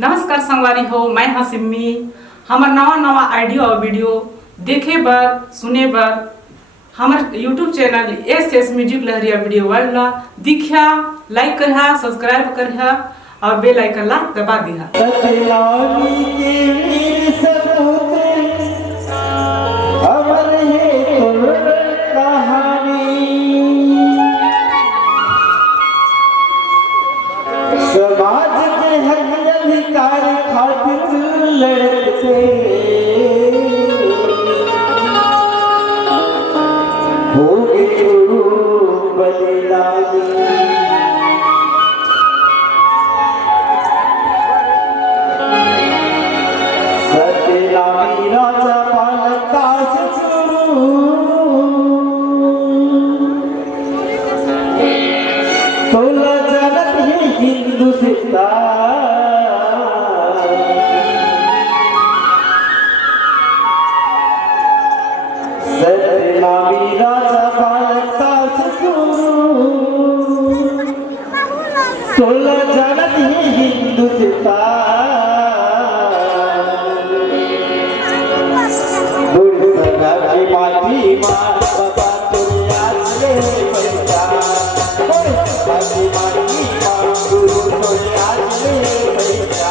नमस्कार संगवारी हो, मैं हाँ सिम्मी। हमार नवा आइडियो और वीडियो देखे बर सुने बर हमार यूट्यूब चैनल एस म्यूजिक लहरिया वीडियो वाला दिखा, लाइक करिहा, सब्सक्राइब करिहा और बेल आइकन ला दबा दिहा। समाज के हक अधिकार खातिर लड़ते हो गए बलिदानी। सत्यनामी राजा पालका शुरू तोला जनत है हिंदुस्तान। सत्यनामी राजा पालका शुरू तोला जनत है हिंदुस्तान। बुढ़ की माटी मार बाबा तुझे आज ले पैसा। बुढ़ की माटी मार गुरु तुझे आज ले पैसा।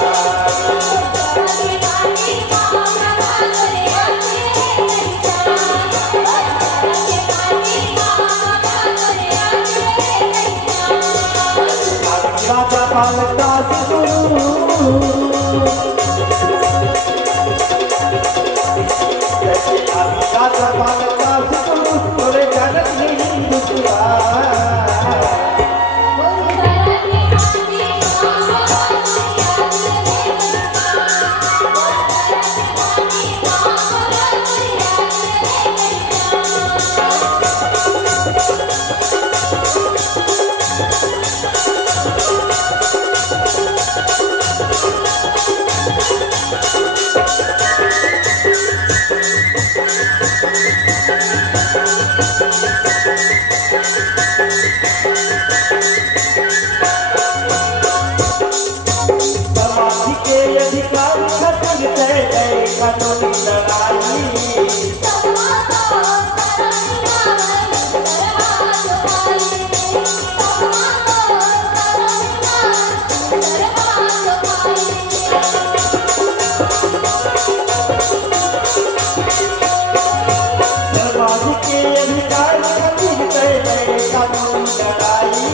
राजा पालका राजा पालका तोरे जनत में हिंदुस्तान। अधिकार खातिर जय कानूनी लड़ाई। समाज के अधिकार खातिर जय कानूनी लड़ाई।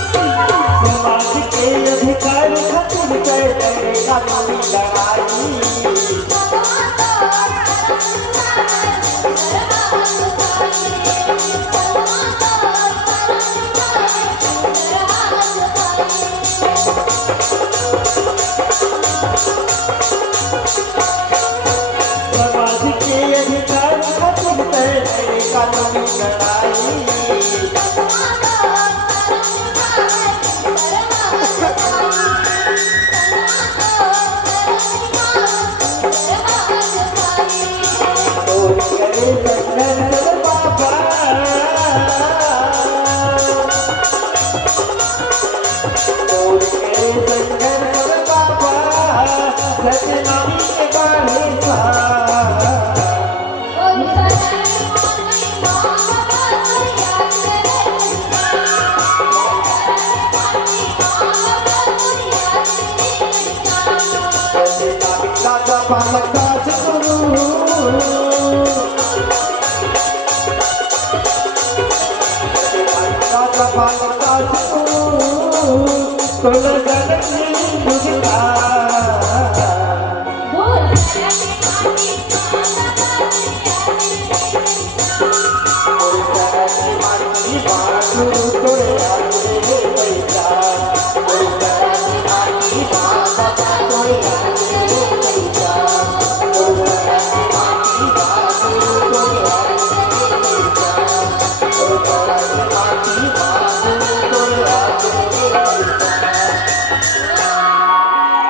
समाज के अधिकार खातिर करे कानूनी लड़ाई समाज के अधिकार खातिर करे कानूनी लड़ाई तोड़ करे संघर्ष बाबा तोड़ करे संघर्ष बाबा सतनामी के बारे सतनामी राजा पालका सतगुरु राजा पालका सतगुरु कुल जगत में मुझका